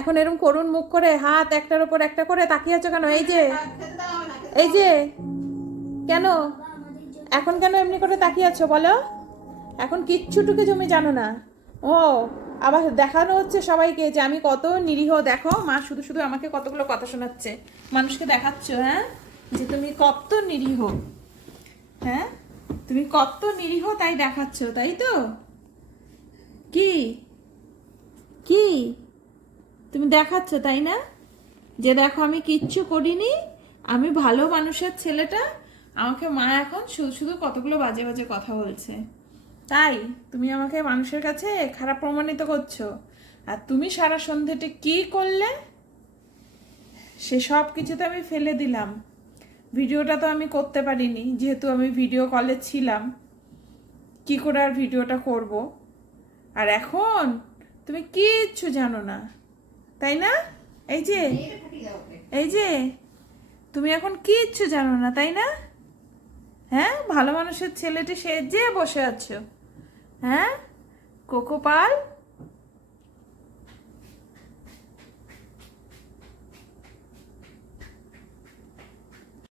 এখন এরকম করুণ মুখ করে হাত একটার উপর একটা করে তাকিয়ে আছো কেন? এই যে কেন এখন কেন এমনি করে তাকিয়ে আছো বলো? এখন কিচ্ছুটুকু তুমি জানো না। ও আবার দেখানো হচ্ছে সবাইকে যে আমি কত নিরীহ। দেখো মা শুধু শুধু আমাকে কতগুলো কথা শোনাচ্ছে, মানুষকে দেখাচ্ছ, হ্যাঁ, যে তুমি কত নিরীহ। হ্যাঁ, তুমি কত নিরীহ তাই দেখাচ্ছ, তাই তো? কি কি তুমি দেখাচ্ছ, তাই না? যে দেখো আমি কিচ্ছু করিনি, আমি ভালো মানুষের ছেলেটা, আমাকে মা এখন শুধু শুধু কতগুলো বাজে বাজে কথা বলছে। তাই তুমি আমাকে মানুষের কাছে খারাপ প্রমাণিত করছো। আর তুমি সারা সন্ধ্যেটা কি করলে সে সব কিছুতে আমি ফেলে দিলাম। ভিডিওটা তো আমি করতে পারিনি, যেহেতু আমি ভিডিও কলে ছিলাম। কি করে আর ভিডিওটা করব? আর এখন তুমি কিচ্ছু জানো না, তাই না? এই যে এই যে তুমি এখন কিচ্ছু জানো না, তাই না? হ্যাঁ, ভালো মানুষের ছেলেটি সেজে বসে আছো। হ্যাঁ, কোকো পাল।